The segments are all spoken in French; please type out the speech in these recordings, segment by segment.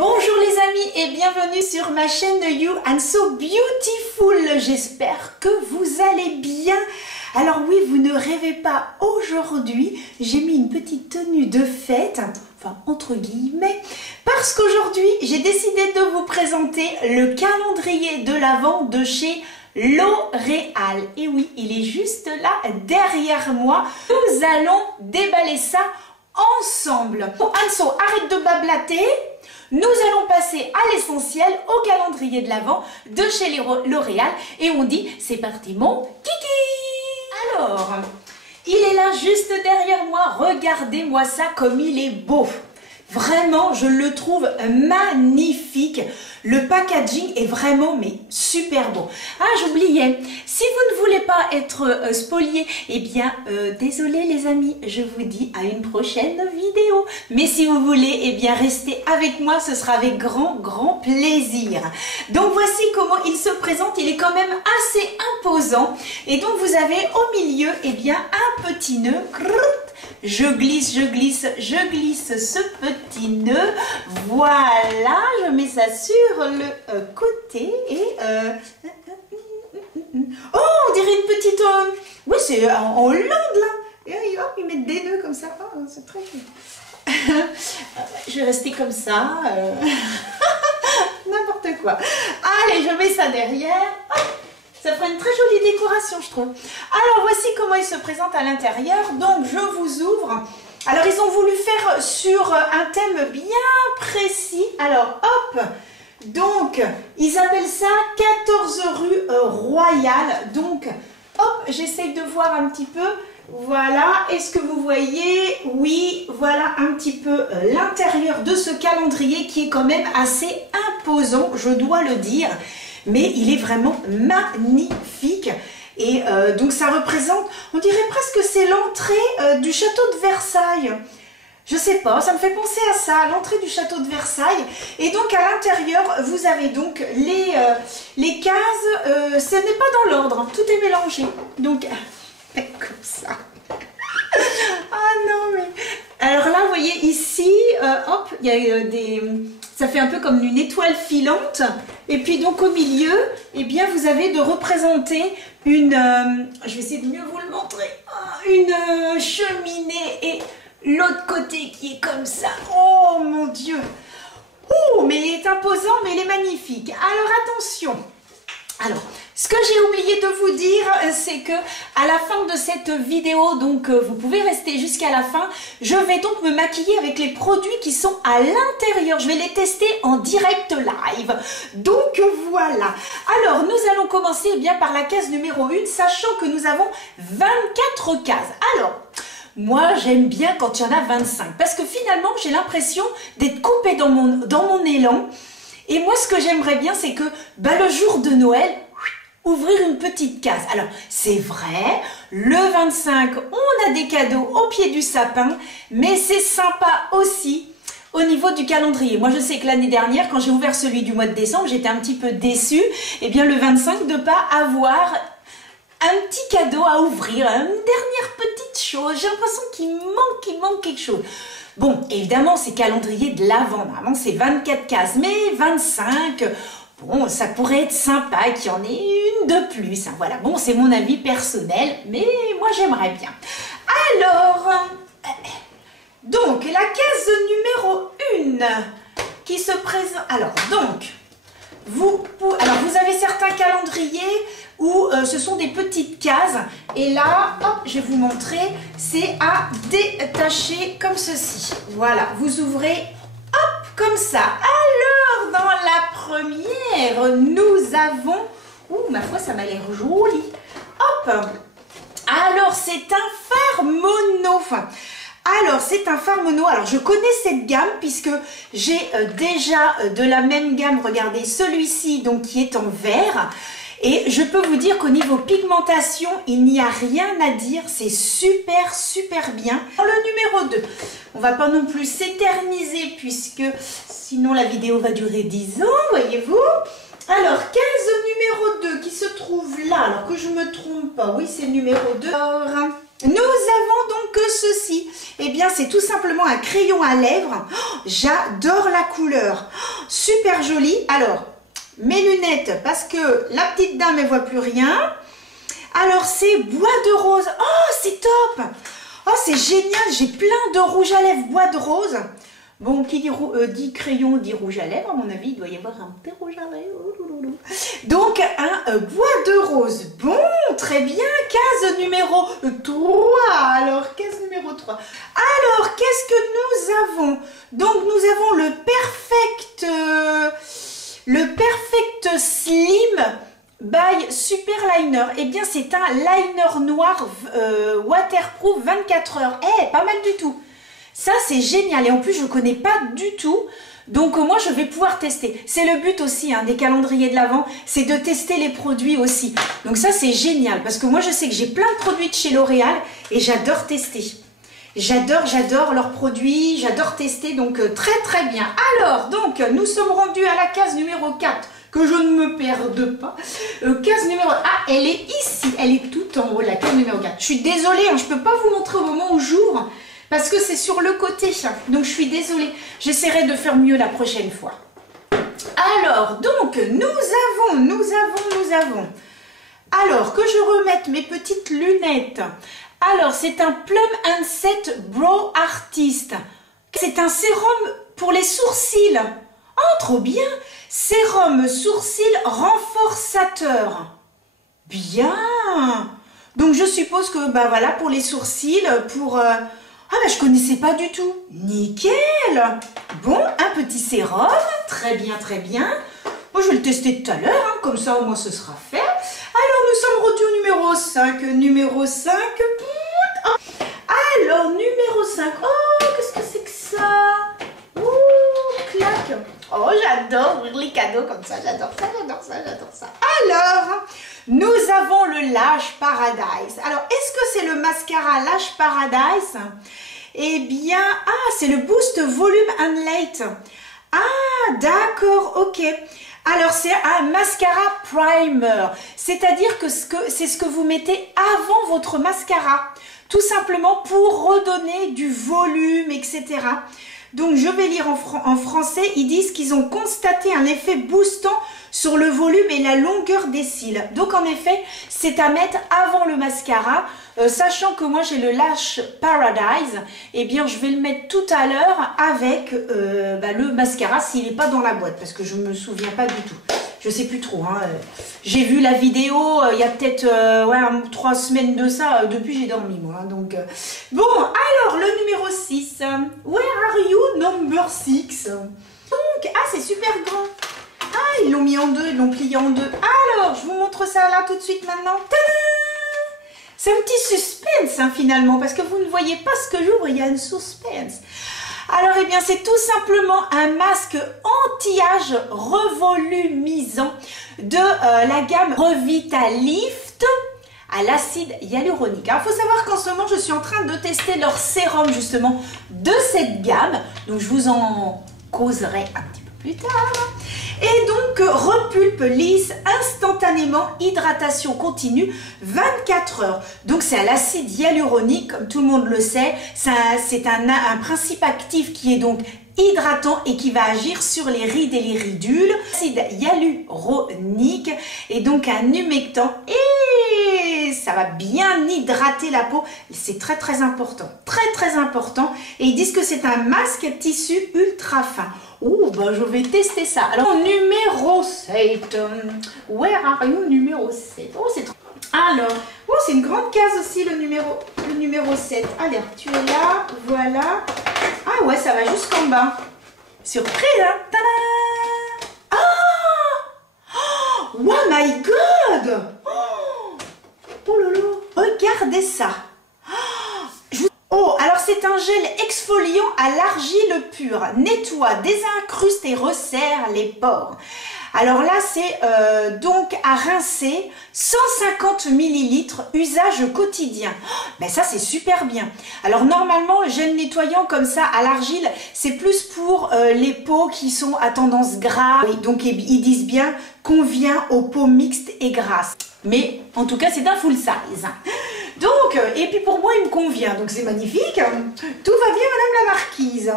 Bonjour les amis et bienvenue sur ma chaîne You and So Beautiful. J'espère que vous allez bien. Alors oui, vous ne rêvez pas, aujourd'hui j'ai mis une petite tenue de fête, enfin entre guillemets, parce qu'aujourd'hui j'ai décidé de vous présenter le calendrier de l'Avent de chez L'Oréal. Et oui, il est juste là derrière moi. Nous allons déballer ça ensemble. Anso, arrête de bablater. Nous allons passer à l'essentiel, au calendrier de l'Avent de chez L'Oréal. Et on dit, c'est parti mon kiki. Alors, il est là juste derrière moi. Regardez-moi ça comme il est beau. Vraiment, je le trouve magnifique. Le packaging est vraiment mais super beau. Ah, j'oubliais. Si vous ne voulez pas être spolié, eh bien, désolé les amis, je vous dis à une prochaine vidéo. Mais si vous voulez, eh bien, restez avec moi, ce sera avec grand plaisir. Donc, voici comment il se présente. Il est quand même assez imposant. Et donc, vous avez au milieu, eh bien, un petit nœud. Je glisse ce petit nœud. Voilà, je mets ça sur le côté et oh, on dirait une petite oui, c'est en Hollande là. Et hop, ils mettent des nœuds comme ça. Oh, c'est très cool. Je vais rester comme ça. N'importe quoi. Allez, je mets ça derrière. Hop. Ça fera une très jolie décoration, je trouve. Alors, voici comment il se présente à l'intérieur. Donc, je vous ouvre. Alors, ils ont voulu faire sur un thème bien précis. Alors, hop. Donc, ils appellent ça 14 rue Royale. Donc, hop, j'essaye de voir un petit peu. Voilà. Est-ce que vous voyez? Oui, voilà un petit peu l'intérieur de ce calendrier qui est quand même assez imposant, je dois le dire. Mais il est vraiment magnifique et donc ça représente, on dirait presque c'est l'entrée du château de Versailles. Je sais pas, ça me fait penser à ça, l'entrée du château de Versailles. Et donc à l'intérieur, vous avez donc les cases, ce n'est pas dans l'ordre, tout est mélangé. Donc, comme ça. Ah non mais... Alors là, vous voyez ici, hop, il y a des... Ça fait un peu comme une étoile filante. Et puis donc au milieu, eh bien vous avez de représenter une... je vais essayer de mieux vous le montrer. Une cheminée et l'autre côté qui est comme ça. Oh mon Dieu. Oh, mais il est imposant, mais il est magnifique. Alors attention. Alors, ce que j'ai oublié de vous dire, c'est que à la fin de cette vidéo, donc vous pouvez rester jusqu'à la fin, je vais donc me maquiller avec les produits qui sont à l'intérieur. Je vais les tester en direct live. Donc voilà. Alors, nous allons commencer eh bien, par la case numéro 1, sachant que nous avons 24 cases. Alors, moi, j'aime bien quand il y en a 25, parce que finalement, j'ai l'impression d'être coupée dans mon élan. Et moi, ce que j'aimerais bien, c'est que le jour de Noël, ouvrir une petite case. Alors, c'est vrai, le 25, on a des cadeaux au pied du sapin, mais c'est sympa aussi au niveau du calendrier. Moi, je sais que l'année dernière, quand j'ai ouvert celui du mois de décembre, j'étais un petit peu déçue. Eh bien, le 25, de ne pas avoir un petit cadeau à ouvrir, une dernière petite chose. J'ai l'impression qu'il manque quelque chose. Bon, évidemment, c'est calendrier de l'Avent. Normalement, c'est 24 cases, mais 25, bon, ça pourrait être sympa qu'il y en ait une de plus. Hein, voilà, bon, c'est mon avis personnel, mais moi, j'aimerais bien. Alors, donc, la case numéro 1 qui se présente... Alors, donc, vous avez certains calendriers où ce sont des petites cases. Et là, hop, je vais vous montrer, c'est à détacher comme ceci. Voilà, vous ouvrez, hop, comme ça. Alors, dans la première, nous avons... Ouh, ma foi, ça m'a l'air joli. Hop. Alors, c'est un fard mono. Alors, c'est un fard mono. Alors, je connais cette gamme puisque j'ai déjà de la même gamme. Regardez, celui-ci, donc, qui est en vert. Et je peux vous dire qu'au niveau pigmentation, il n'y a rien à dire. C'est super bien. Le numéro 2, on ne va pas non plus s'éterniser puisque sinon la vidéo va durer 10 ans, voyez-vous. Alors, 15 numéro 2 qui se trouve là. Alors que je ne me trompe pas. Oui, c'est le numéro 2. Alors, nous avons donc ceci. Eh bien, c'est tout simplement un crayon à lèvres. Oh, j'adore la couleur. Oh, super joli. Alors, mes lunettes, parce que la petite dame, elle voit plus rien. Alors, c'est bois de rose. Oh, c'est top. Oh, c'est génial. J'ai plein de rouge à lèvres bois de rose. Bon, qui dit crayon, dit rouge à lèvres. À mon avis, il doit y avoir un petit rouge à lèvres. Donc, un bois de rose. Bon, très bien. Case numéro 3. Alors, case numéro 3. Alors, qu'est-ce que nous avons? Donc, nous avons le Perfect Slim by Super Liner. Eh bien, c'est un liner noir waterproof 24 heures. Eh, pas mal du tout. Ça, c'est génial. Et en plus, je ne connais pas du tout. Donc, moi, je vais pouvoir tester. C'est le but aussi des calendriers de l'Avent, c'est de tester les produits aussi. Donc, ça, c'est génial. Parce que moi, je sais que j'ai plein de produits de chez L'Oréal et j'adore tester. J'adore leurs produits. J'adore tester. Donc, très, très bien. Alors, donc, nous sommes rendus à la case numéro 4. Que je ne me perde pas. Case numéro... Ah, elle est ici. Elle est tout en haut, la case numéro 4. Je suis désolée, je ne peux pas vous montrer au moment où j'ouvre. Parce que c'est sur le côté, donc je suis désolée. J'essaierai de faire mieux la prochaine fois. Alors, donc, nous avons. Alors, que je remette mes petites lunettes. Alors, c'est un Plum & Set Brow Artist. C'est un sérum pour les sourcils. Oh, trop bien. Sérum sourcils renforçateur. Bien. Donc, je suppose que, bah voilà, pour les sourcils, pour... Ah bah je connaissais pas du tout. Nickel. Bon, un petit sérum. Très bien, très bien. Moi, je vais le tester tout à l'heure. Comme ça, au moins, ce sera fait. Alors, nous sommes rendus au numéro 5. Numéro 5. Alors, numéro 5. Oh, qu'est-ce que c'est que ça? Ouh, clac. Oh, j'adore ouvrir les cadeaux comme ça. J'adore ça. Alors, nous avons le Lash Paradise. Alors, est-ce que c'est le mascara Lash Paradise? Eh bien, c'est le Boost Volume and Light. Ah, d'accord, ok. Alors, c'est un mascara primer. C'est-à-dire que c'est ce que vous mettez avant votre mascara. Tout simplement pour redonner du volume, etc. Donc, je vais lire en français. Ils disent qu'ils ont constaté un effet boostant sur le volume et la longueur des cils. Donc, en effet, c'est à mettre avant le mascara. Sachant que moi, j'ai le Lash Paradise, eh bien, je vais le mettre tout à l'heure avec le mascara s'il n'est pas dans la boîte. Parce que je ne me souviens pas du tout. Je ne sais plus trop. J'ai vu la vidéo il y a peut-être 3 semaines de ça. Depuis, j'ai dormi, moi. Donc, bon, alors, le numéro 6. Where are you, number 6? Donc, c'est super grand. Ah, ils l'ont mis en deux, ils l'ont plié en deux. Alors, je vous montre ça là tout de suite maintenant. C'est un petit suspense finalement, parce que vous ne voyez pas ce que j'ouvre, il y a un suspense. Alors, eh bien, c'est tout simplement un masque anti-âge revolumisant de la gamme Revitalift à l'acide hyaluronique. Alors, il faut savoir qu'en ce moment, je suis en train de tester leur sérum justement de cette gamme. Donc, je vous en causerai un petit peu plus tard. Et donc, repulpe lisse instantanément, hydratation continue, 24 heures. Donc, c'est à l'acide hyaluronique, comme tout le monde le sait. C'est un principe actif qui est donc hydratant et qui va agir sur les rides et les ridules. L'acide hyaluronique est donc un humectant et ça va bien hydrater la peau. C'est très très important, très important. Et ils disent que c'est un masque tissu ultra fin. Oh, ben je vais tester ça. Alors, numéro 7. Where are you, numéro 7? Oh, c'est trop... Alors, oh, c'est une grande case aussi, le numéro 7. Allez, tu es là, voilà. Ah ouais, ça va jusqu'en bas. Surprise, hein? Tada! Oh my God! Oh là là! Regardez ça! Oh, alors c'est un gel exfoliant à l'argile pure, nettoie, désincruste et resserre les pores. Alors là, c'est donc à rincer 150 ml, usage quotidien. Ben ça, c'est super bien. Alors normalement, gel nettoyant comme ça à l'argile, c'est plus pour les peaux qui sont à tendance grasse. Oui, donc ils disent bien convient aux peaux mixtes et grasses. Mais en tout cas, c'est un full size. Donc, et puis pour moi, il me convient. Donc, c'est magnifique. Tout va bien, Madame la Marquise.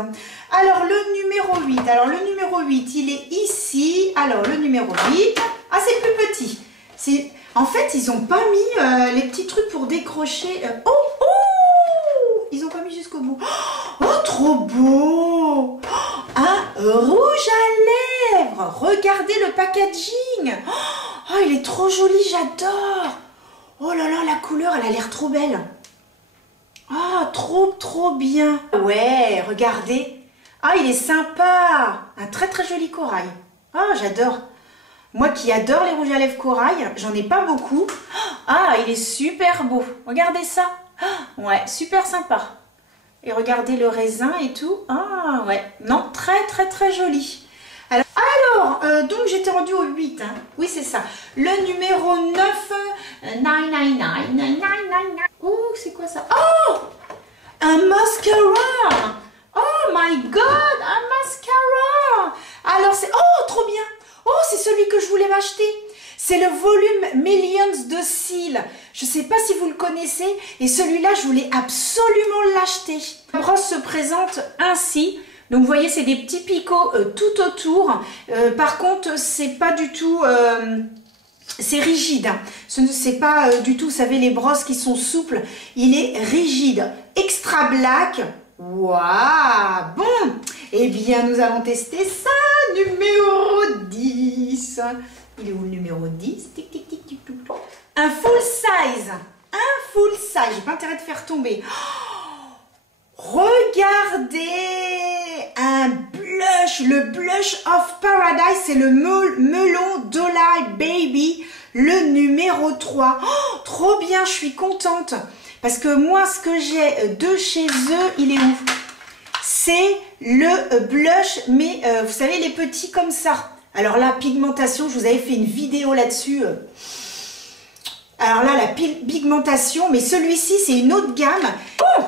Alors, le numéro 8. Alors, le numéro 8, il est ici. Alors, le numéro 8. Ah, c'est plus petit. En fait, ils n'ont pas mis les petits trucs pour décrocher. Oh, oh! Ils n'ont pas mis jusqu'au bout. Oh, trop beau! Un rouge à lèvres. Regardez le packaging. Oh, il est trop joli, j'adore. Oh là là, la couleur, elle a l'air trop belle. Ah, trop bien. Ouais, regardez. Ah, il est sympa. Un très joli corail. Ah, j'adore. Moi qui adore les rouges à lèvres corail, j'en ai pas beaucoup. Ah, il est super beau. Regardez ça. Ouais, super sympa. Et regardez le raisin et tout. Ah, ouais. Non, très joli. Alors, donc j'étais rendue au 8. Hein. Oui, c'est ça. Le numéro 9. 999. Oh, c'est quoi ça? Oh! Un mascara. Oh my god, un mascara. Alors, c'est... Oh, trop bien. Oh, c'est celui que je voulais m'acheter. C'est le volume Millions de cils. Je ne sais pas si vous le connaissez. Et celui-là, je voulais absolument l'acheter. La brosse se présente ainsi. Donc, vous voyez, c'est des petits picots tout autour. Par contre, c'est pas du tout... c'est rigide. Ce n'est pas du tout, vous savez, les brosses qui sont souples. Il est rigide. Extra black. Waouh! Bon, eh bien, nous allons tester ça. Numéro 10. Il est où le numéro 10? Tic, tic, tic, tic, tic. Un full size. Un full size. J'ai pas intérêt de faire tomber. Oh, regardez! Un blush. Le blush of paradise. C'est le melon Dollar Baby. Le numéro 3. Oh, trop bien, je suis contente. Parce que moi, ce que j'ai de chez eux, il est où? C'est le blush, mais vous savez, les petits comme ça. Alors là, pigmentation, je vous avais fait une vidéo là-dessus. Alors là, la pigmentation, mais celui-ci, c'est une autre gamme. Oh!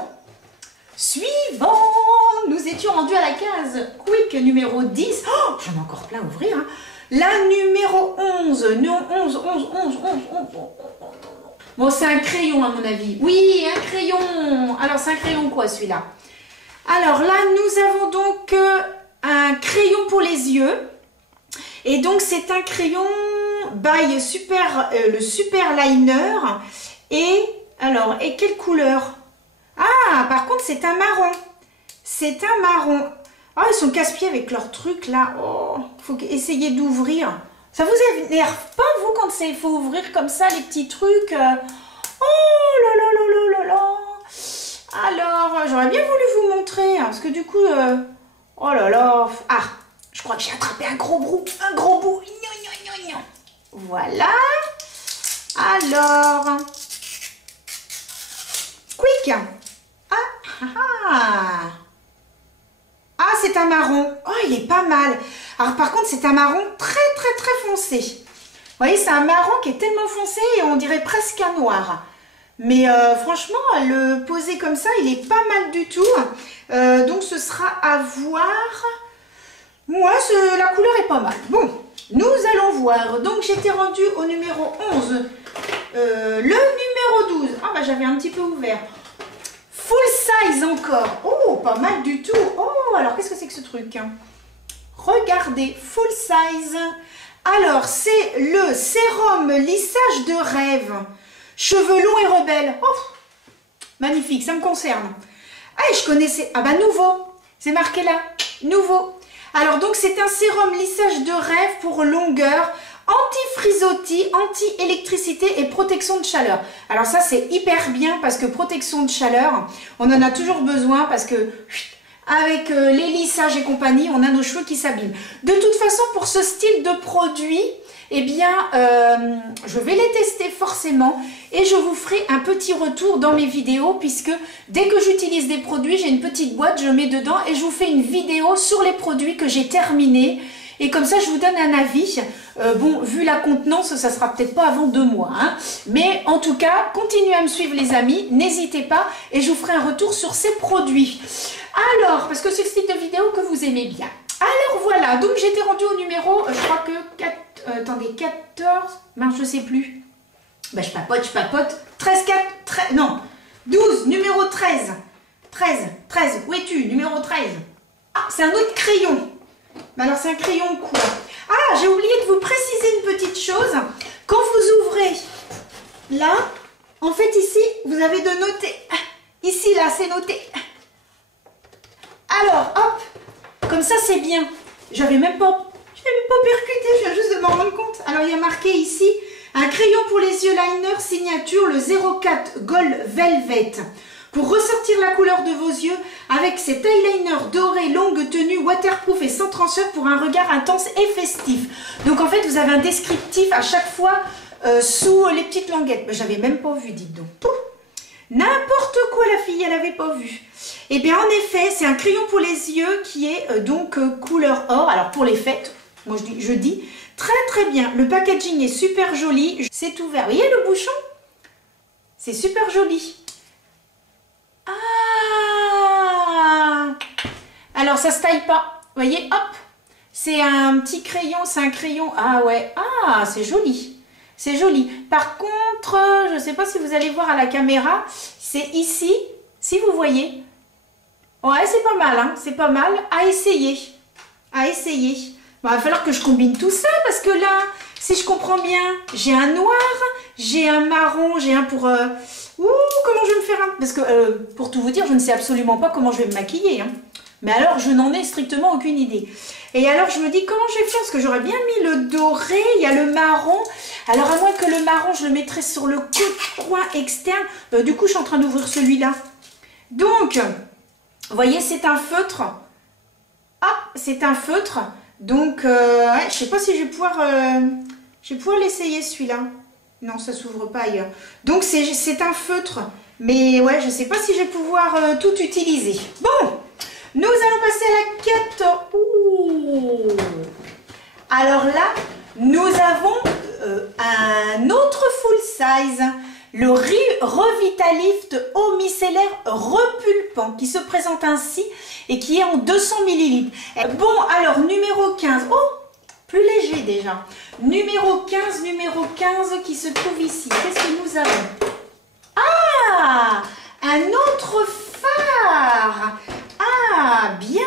Suivant! Nous étions rendus à la case Quick numéro 10. Oh, j'en ai encore plein à ouvrir. Hein. La numéro 11. Non, 11. Bon, c'est un crayon à mon avis. Oui, un crayon. Alors, c'est un crayon quoi celui-là? Alors là, nous avons donc un crayon pour les yeux. Et donc, c'est un crayon by le Super Liner. Et, alors, et quelle couleur? Ah, par contre, c'est un marron. C'est un marron. Ah, ils sont casse-pieds avec leur truc là. Oh, faut essayer d'ouvrir. Ça vous énerve pas, vous, quand il faut ouvrir comme ça les petits trucs? Oh là là là là là là. Alors, j'aurais bien voulu vous montrer, hein, parce que du coup, oh là là. Ah, je crois que j'ai attrapé un gros bout. Un gros bout. Voilà. Alors, quick. Ah, c'est un marron. Oh, il est pas mal. Alors, par contre, c'est un marron très foncé. Vous voyez, c'est un marron qui est tellement foncé et on dirait presque un noir. Mais franchement, le poser comme ça, il est pas mal du tout. Donc, ce sera à voir. Moi, la couleur est pas mal. Bon, nous allons voir. Donc, j'étais rendue au numéro 11. Le numéro 12. Ah, bah, j'avais un petit peu ouvert. Full size encore. Oh, pas mal du tout. Oh, alors, qu'est-ce que c'est que ce truc? Regardez, full size. Alors, c'est le sérum lissage de rêve. Cheveux longs et rebelles. Oh, magnifique, ça me concerne. Ah, je connaissais. Ah, bah, nouveau. C'est marqué là. Nouveau. Alors, donc, c'est un sérum lissage de rêve pour longueur, anti-frisottis, anti-électricité et protection de chaleur. Alors, ça, c'est hyper bien parce que protection de chaleur, on en a toujours besoin parce que avec les lissages et compagnie, on a nos cheveux qui s'abîment. De toute façon, pour ce style de produit, eh bien, je vais les tester forcément et je vous ferai un petit retour dans mes vidéos puisque dès que j'utilise des produits, j'ai une petite boîte, je mets dedans et je vous fais une vidéo sur les produits que j'ai terminés. Et comme ça, je vous donne un avis. Bon, vu la contenance, ça sera peut-être pas avant 2 mois. Hein. Mais en tout cas, continuez à me suivre les amis. N'hésitez pas et je vous ferai un retour sur ces produits. Alors, parce que c'est le style de vidéo que vous aimez bien. Alors voilà, donc j'étais rendue au numéro, je crois que 14, ben, je sais plus. Ben, je papote. 13, 4, 13, non, 12, numéro 13. 13, 13, où es-tu? Numéro 13. Ah, c'est un autre crayon. Mais alors, c'est un crayon quoi? Ah, j'ai oublié de vous préciser une petite chose. Quand vous ouvrez là, en fait, ici, vous avez de noter. Ici, là, c'est noté. Alors, hop, comme ça, c'est bien. J'avais même pas percuté, je viens juste de m'en rendre compte. Alors, il y a marqué ici, un crayon pour les yeux liner signature, le 04 Gold Velvet. Pour ressortir la couleur de vos yeux avec cet eyeliner doré, longue tenue, waterproof et sans trancheur pour un regard intense et festif. Donc, en fait, vous avez un descriptif à chaque fois sous les petites languettes. J'avais même pas vu, dites donc. N'importe quoi, la fille, elle avait pas vu. Eh bien, en effet, c'est un crayon pour les yeux qui est donc couleur or. Alors, pour les fêtes, moi je dis très très bien. Le packaging est super joli. C'est ouvert. Vous voyez le bouchon? C'est super joli. Ah! Alors, ça se taille pas. Vous voyez, hop. C'est un petit crayon, c'est un crayon. Ah ouais, ah, c'est joli. C'est joli. Par contre, je ne sais pas si vous allez voir à la caméra, c'est ici, si vous voyez. Ouais, c'est pas mal, hein, c'est pas mal. À essayer. À essayer. Bon, il va falloir que je combine tout ça parce que là, si je comprends bien, j'ai un noir, j'ai un marron, j'ai un pour... comment je vais me faire un... Parce que, pour tout vous dire, je ne sais absolument pas comment je vais me maquiller, hein. Mais alors, je n'en ai strictement aucune idée. Et alors, je me dis, comment je vais faire? Parce que j'aurais bien mis le doré, il y a le marron. Alors, à moins que le marron, je le mettrais sur le coin externe. Du coup, je suis en train d'ouvrir celui-là. Donc, vous voyez, c'est un feutre. Ah, c'est un feutre. Donc, ouais, je ne sais pas si je vais pouvoir l'essayer, celui-là. Non, ça ne s'ouvre pas ailleurs. Donc, c'est un feutre. Mais ouais, je ne sais pas si je vais pouvoir tout utiliser. Bon! Nous allons passer à la quête. Ouh. Alors là, nous avons un autre full size, le Revitalift Eau Micellaire Repulpant, qui se présente ainsi et qui est en 200 ml. Bon, alors numéro 15. Oh, plus léger déjà. Numéro 15 qui se trouve ici. Qu'est-ce que nous avons? Ah, un autre phare. Ah, bien.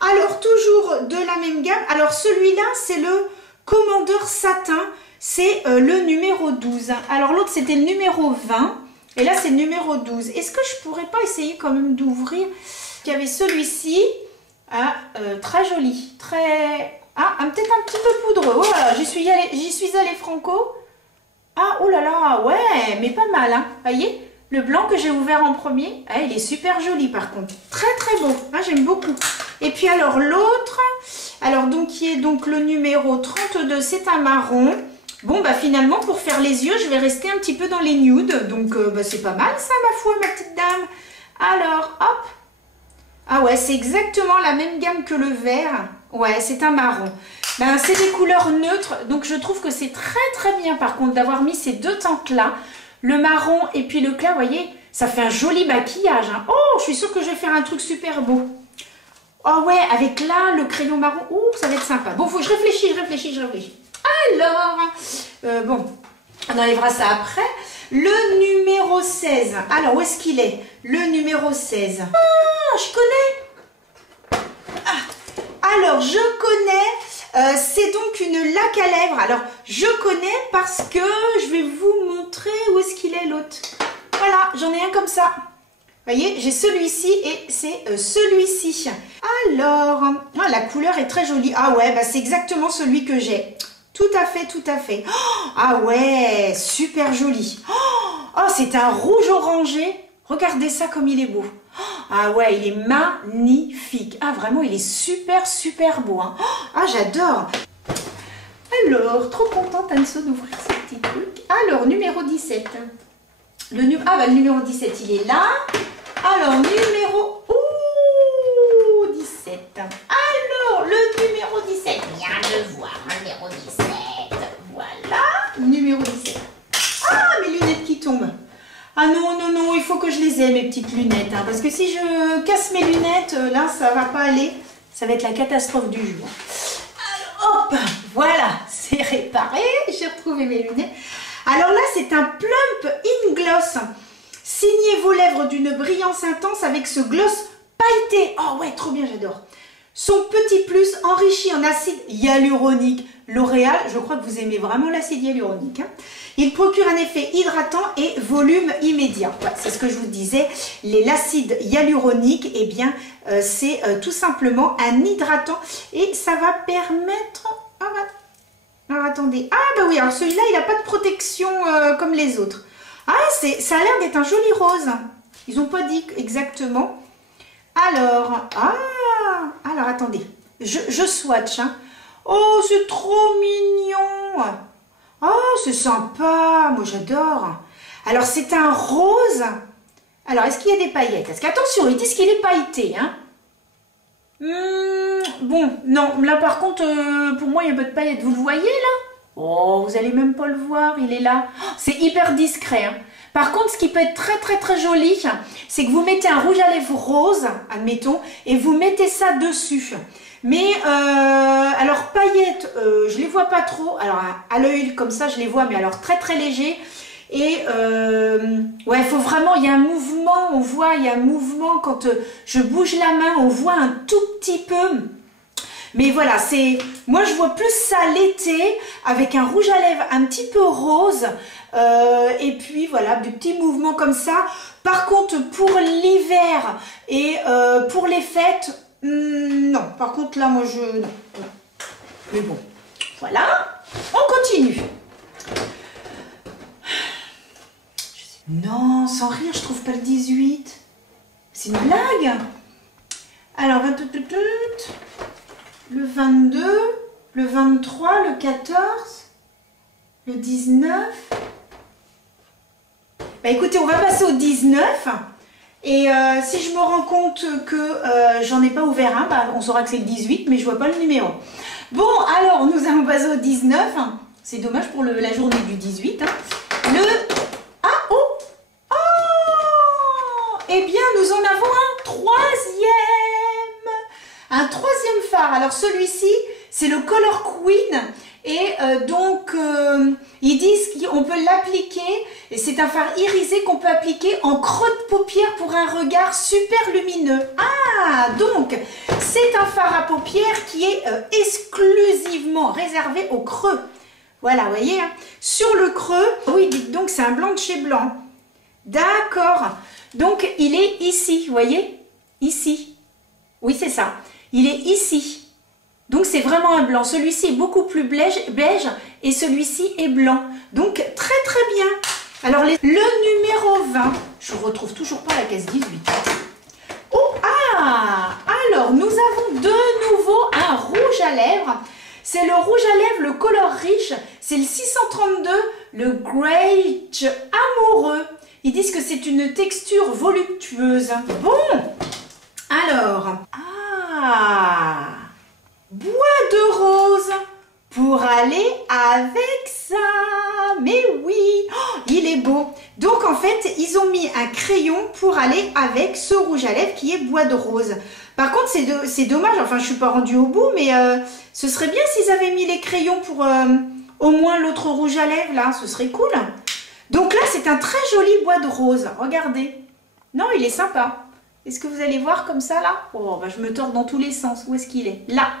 Alors, toujours de la même gamme. Alors, celui-là, c'est le Commandeur Satin. C'est le numéro 12. Alors, l'autre, c'était le numéro 20. Et là, c'est le numéro 12. Est-ce que je pourrais pas essayer quand même d'ouvrir? Il y avait celui-ci. Ah, très joli. Très... Ah, peut-être un petit peu poudreux. Oh là là, j'y suis allée franco. Ah, oh là là, ouais, mais pas mal, hein. Voyez? Le blanc que j'ai ouvert en premier, ah, il est super joli par contre. Très très beau, ah, j'aime beaucoup. Et puis alors l'autre, alors donc qui est donc le numéro 32, c'est un marron. Bon bah finalement pour faire les yeux, je vais rester un petit peu dans les nudes. Donc bah, c'est pas mal ça ma foi ma petite dame. Alors hop. Ah ouais, c'est exactement la même gamme que le vert. Ouais, c'est un marron. Ben, c'est des couleurs neutres, donc je trouve que c'est très très bien par contre d'avoir mis ces deux teintes là. Le marron et puis le clair, vous voyez, ça fait un joli maquillage. Hein. Oh, je suis sûre que je vais faire un truc super beau. Oh ouais, avec là, le crayon marron. Ouh, ça va être sympa. Bon, faut que je réfléchis. Alors, bon, on enlèvera ça après. Le numéro 16. Alors, où est-ce qu'il est? Le numéro 16. Ah, je connais. Ah, alors, je connais. C'est donc une laque à lèvres. Alors, je connais parce que je vais vous montrer où est-ce qu'il est l'autre. Voilà, j'en ai un comme ça. Vous voyez, j'ai celui-ci et c'est celui-ci. Alors, la couleur est très jolie. Ah ouais, bah c'est exactement celui que j'ai. Tout à fait. Oh, ah ouais, super joli. Oh, c'est un rouge orangé. Regardez ça comme il est beau. Ah ouais, il est magnifique. Ah vraiment, il est super beau. Hein. Ah, j'adore. Alors, trop contente Anso d'ouvrir ce petit truc. Alors, numéro 17. Le numéro 17, il est là. Alors, numéro 17. Alors, le numéro 17. Viens le voir, numéro 17. Voilà, numéro 17. Ah, mes lunettes qui tombent. Ah non, il faut que je les ai, mes petites lunettes. Hein, parce que si je casse mes lunettes, là, ça va pas aller. Ça va être la catastrophe du jour. Alors, hop, voilà, c'est réparé. J'ai retrouvé mes lunettes. Alors là, c'est un Plump In Gloss. Signez vos lèvres d'une brillance intense avec ce gloss pailleté. Oh ouais, trop bien, j'adore. Son petit plus enrichi en acide hyaluronique. L'Oréal, je crois que vous aimez vraiment l'acide hyaluronique. Hein. Il procure un effet hydratant et volume immédiat. Ouais, c'est ce que je vous disais. L'acide hyaluronique, eh bien, c'est tout simplement un hydratant. Et ça va permettre... Alors attendez. Ah bah oui, alors celui-là, il n'a pas de protection comme les autres. Ah, ça a l'air d'être un joli rose. Ils n'ont pas dit exactement. Alors, alors attendez. Je swatch. Hein. Oh, c'est trop mignon. Oh, c'est sympa. Moi, j'adore. Alors, c'est un rose. Alors, est-ce qu'il y a des paillettes? Parce qu'attention, ils disent qu'il est pailleté. Hein. Bon, non. Là, par contre, pour moi, il n'y a pas de paillettes. Vous le voyez, là? Oh, vous allez même pas le voir. Il est là. Oh, c'est hyper discret. Hein. Par contre, ce qui peut être très joli, c'est que vous mettez un rouge à lèvres rose, admettons, et vous mettez ça dessus. Mais, alors, paillettes, je les vois pas trop. Alors, à l'œil, comme ça, je les vois, mais alors très léger. Et, ouais, il faut vraiment, il y a un mouvement, on voit, il y a un mouvement. Quand je bouge la main, on voit un tout petit peu. Mais voilà, c'est, moi, je vois plus ça l'été, avec un rouge à lèvres un petit peu rose. Et puis, voilà, des petits mouvements comme ça. Par contre, pour l'hiver et pour les fêtes... non, par contre là moi non. Mais bon, voilà, on continue. Non, sans rire, je trouve pas le 18. C'est une blague. Alors, le 22, le 23, le 14, le 19. Bah écoutez, on va passer au 19. Et si je me rends compte que j'en ai pas ouvert un, bah, on saura que c'est le 18, mais je vois pas le numéro. Bon, alors, nous allons passer au 19. C'est dommage pour la journée du 18. Hein. Ah, oh! Oh! Eh bien, nous en avons un troisième. Un troisième phare. Alors, celui-ci, c'est le Color Queen. Et donc, ils disent qu'on peut l'appliquer, et c'est un phare irisé qu'on peut appliquer en creux de paupière pour un regard super lumineux. Ah, donc, c'est un phare à paupières qui est exclusivement réservé au creux. Voilà, vous voyez, hein. Sur le creux, oui, dites donc, c'est un blanc de chez blanc. D'accord. Donc, il est ici, vous voyez, ici. Oui, c'est ça. Il est ici. Donc, c'est vraiment un blanc. Celui-ci est beaucoup plus beige et celui-ci est blanc. Donc, très bien. Alors, le numéro 20, je ne retrouve toujours pas la case 18. Oh, ah! Alors, nous avons de nouveau un rouge à lèvres. C'est le rouge à lèvres, le Color Riche. C'est le 632, le Greige Amoureux. Ils disent que c'est une texture voluptueuse. Bon, alors, bois de rose pour aller avec ça. Mais oui, oh, il est beau. Donc en fait, ils ont mis un crayon pour aller avec ce rouge à lèvres qui est bois de rose. Par contre, c'est dommage, enfin je suis pas rendue au bout, mais ce serait bien s'ils avaient mis les crayons pour au moins l'autre rouge à lèvres là, ce serait cool. Donc là, c'est un très joli bois de rose. Regardez. Non, il est sympa. Est-ce que vous allez voir comme ça là? Oh, bah, je me tords dans tous les sens. Où est-ce qu'il est? Là.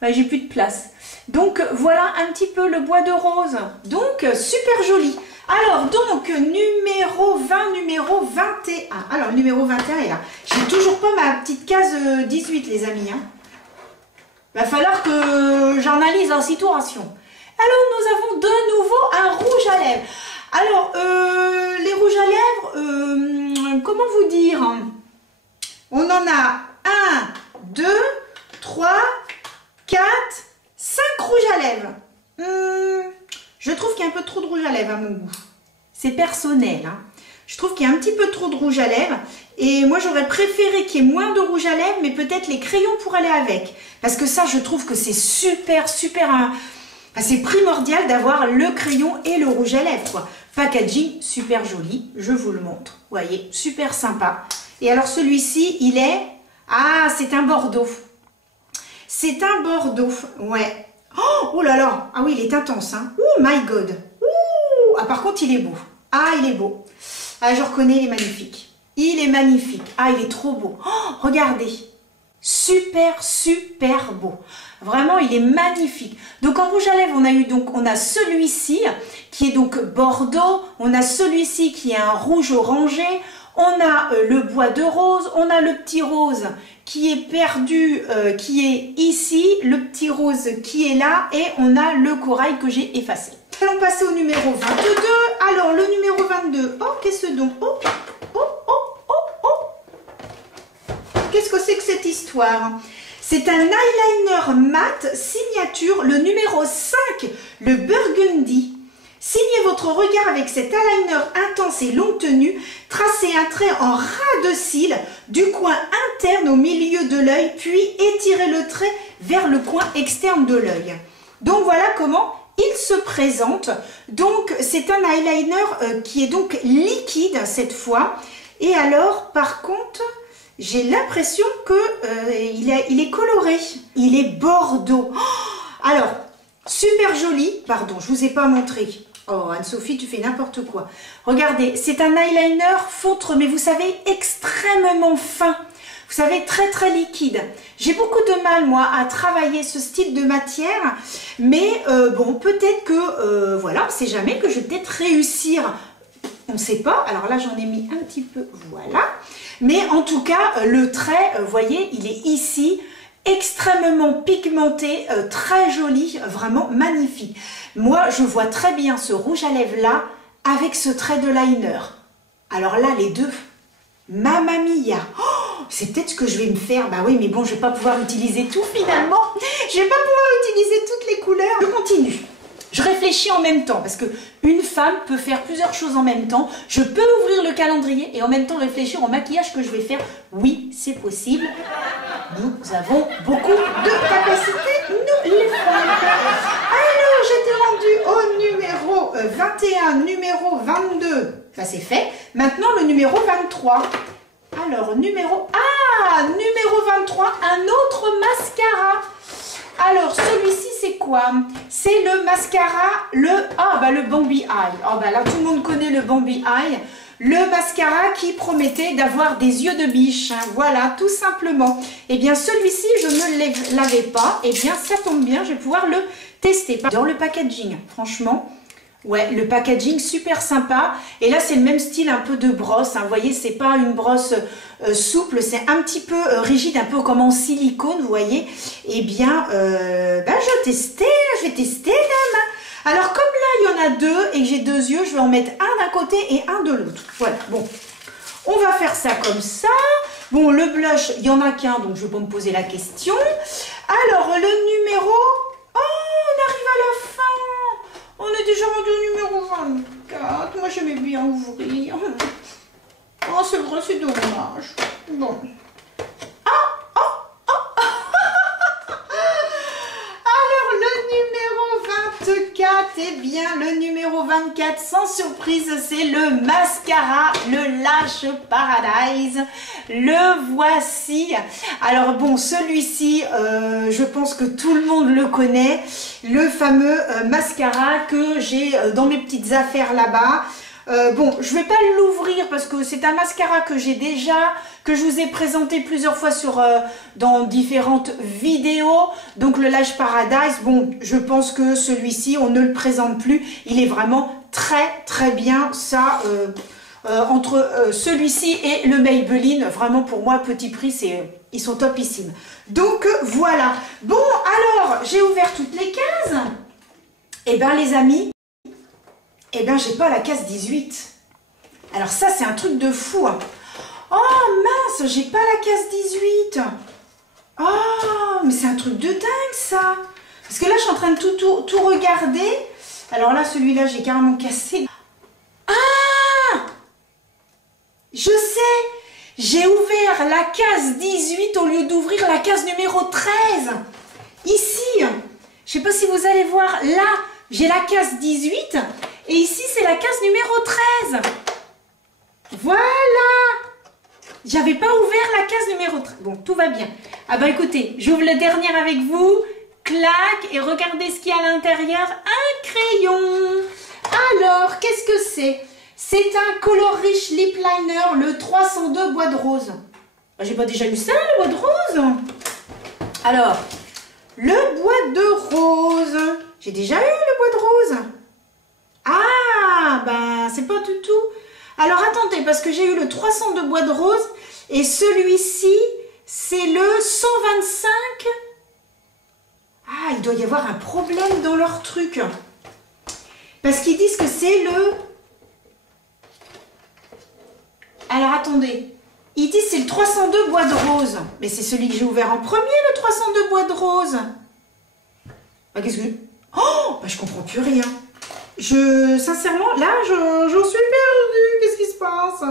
Bah, j'ai plus de place. Donc voilà un petit peu le bois de rose. Donc super joli. Alors donc numéro 20, numéro 21. Alors le numéro 21 est là. J'ai toujours pas ma petite case 18 les amis. Hein. Va falloir que j'analyse la situation. Alors nous avons de nouveau un rouge à lèvres. Alors les rouges à lèvres, comment vous dire? On en a 1, 2, 3, 4, 5 rouges à lèvres. Je trouve qu'il y a un peu trop de rouge à lèvres à mon goût. C'est personnel. Hein. Je trouve qu'il y a un petit peu trop de rouge à lèvres. Et moi, j'aurais préféré qu'il y ait moins de rouge à lèvres, mais peut-être les crayons pour aller avec. Parce que ça, je trouve que c'est super... Enfin, c'est primordial d'avoir le crayon et le rouge à lèvres. Quoi. Packaging super joli. Je vous le montre. Vous voyez, super sympa. Et alors, celui-ci, il est... Ah, c'est un bordeaux. C'est un bordeaux, ouais. Oh là là, ah oui, il est intense, hein. Oh my god. Ouh, Ah, par contre, il est beau. Ah, il est beau. Ah, je reconnais, il est magnifique. Il est magnifique. Ah, il est trop beau. Oh, regardez. Super, super beau. Vraiment, il est magnifique. Donc, en rouge à lèvres, on a celui-ci qui est donc bordeaux. On a celui-ci qui est un rouge orangé. On a le bois de rose. On a le petit rose qui est perdu, qui est ici. Le petit rose qui est là. Et on a le corail que j'ai effacé. Allons passer au numéro 22. Alors, le numéro 22. Oh, qu'est-ce donc? Oh, oh, oh, oh, oh. Qu'est-ce que c'est que cette histoire? C'est un eyeliner mat signature, le numéro 5, le Burgundy. Signez votre regard avec cet eyeliner intense et longue tenue. Tracez un trait en ras de cils du coin interne au milieu de l'œil, puis étirez le trait vers le coin externe de l'œil. Donc voilà comment il se présente. Donc c'est un eyeliner qui est donc liquide cette fois. Et alors par contre, j'ai l'impression que il est coloré. Il est bordeaux. Oh, alors, super joli. Pardon, je ne vous ai pas montré. Oh, Anne-Sophie, tu fais n'importe quoi. Regardez, c'est un eyeliner feutre, mais vous savez, extrêmement fin. Vous savez, très très liquide. J'ai beaucoup de mal, moi, à travailler ce style de matière. Mais bon, peut-être que, voilà, on ne sait jamais, que je vais peut-être réussir. On ne sait pas. Alors là, j'en ai mis un petit peu, voilà. Mais en tout cas, le trait, vous voyez, il est ici, extrêmement pigmenté, très joli, vraiment magnifique. Moi, je vois très bien ce rouge à lèvres là, avec ce trait de liner. Alors là, les deux, mamma mia. Oh, c'est peut-être ce que je vais me faire. Bah oui, mais bon, je ne vais pas pouvoir utiliser tout finalement. Je ne vais pas pouvoir utiliser toutes les couleurs. Je continue. Je réfléchis en même temps, parce qu'une femme peut faire plusieurs choses en même temps. Je peux ouvrir le calendrier et en même temps réfléchir au maquillage que je vais faire. Oui, c'est possible. Nous avons beaucoup de capacités, nous les femmes. Alors, j'étais rendue au numéro 21, numéro 22. Ça, c'est fait. Maintenant, le numéro 23. Alors, numéro 23, un autre mascara. Alors, celui-ci, c'est quoi? C'est le mascara, le Bambi Eye. Oh, bah là, tout le monde connaît le Bambi Eye. Le mascara qui promettait d'avoir des yeux de biche. Hein. Voilà, tout simplement. Eh bien, celui-ci, je ne l'avais pas. Eh bien, ça tombe bien, je vais pouvoir le tester. Dans le packaging, franchement, ouais, le packaging, super sympa. Et là, c'est le même style, un peu de brosse. Hein. Vous voyez, c'est pas une brosse souple, c'est un petit peu rigide, un peu comme en silicone, vous voyez. Eh bien, je vais tester, dame. Alors, comme là, il y en a deux et que j'ai deux yeux, je vais en mettre un d'un côté et un de l'autre. Voilà, bon. On va faire ça comme ça. Bon, le blush, il n'y en a qu'un, donc je ne vais pas me poser la question. Alors, le numéro... Oh, on arrive à la fin. On est déjà rendu au numéro 24. Moi, j'aimais bien ouvrir. Oh, c'est vrai, c'est dommage. Bon. Alors, le numéro 24, eh bien, le numéro 24, sans surprise, c'est le mascara, le Lash Paradise. Le voici. Alors, bon, celui-ci, je pense que tout le monde le connaît. Le fameux mascara que j'ai dans mes petites affaires là-bas. Bon, je ne vais pas l'ouvrir parce que c'est un mascara que j'ai déjà, que je vous ai présenté plusieurs fois dans différentes vidéos. Donc le Lash Paradise, bon, je pense que celui-ci, on ne le présente plus. Il est vraiment très très bien. Ça, entre celui-ci et le Maybelline, vraiment pour moi, petit prix, ils sont topissimes. Donc voilà. Bon, alors, j'ai ouvert toutes les cases. Eh bien les amis, eh bien, j'ai pas la case 18. Alors ça, c'est un truc de fou. Hein. Oh mince, j'ai pas la case 18. Oh, mais c'est un truc de dingue, ça. Parce que là, je suis en train de tout regarder. Alors là, celui-là, j'ai carrément cassé. Ah! Je sais. J'ai ouvert la case 18 au lieu d'ouvrir la case numéro 13. Ici. Je sais pas si vous allez voir. Là, j'ai la case 18. Et ici, c'est la case numéro 13. Voilà. J'avais pas ouvert la case numéro 13. Bon, tout va bien. Ah bah écoutez, j'ouvre le dernier avec vous. Clac. Et regardez ce qu'il y a à l'intérieur. Un crayon. Alors, qu'est-ce que c'est? C'est un Color Rich Lip Liner, le 302 bois de rose. J'ai pas déjà eu ça, le bois de rose? Alors, le bois de rose. J'ai déjà eu le bois de rose. Ah, bah, c'est pas du tout. Alors, attendez, parce que j'ai eu le 302 bois de rose et celui-ci, c'est le 125. Ah, il doit y avoir un problème dans leur truc. Parce qu'ils disent que c'est le... Alors, attendez. Ils disent que c'est le 302 bois de rose. Mais c'est celui que j'ai ouvert en premier, le 302 bois de rose. Bah, qu'est-ce que... Oh, bah, je comprends plus rien. Sincèrement, là, j'en suis perdue. Qu'est-ce qui se passe?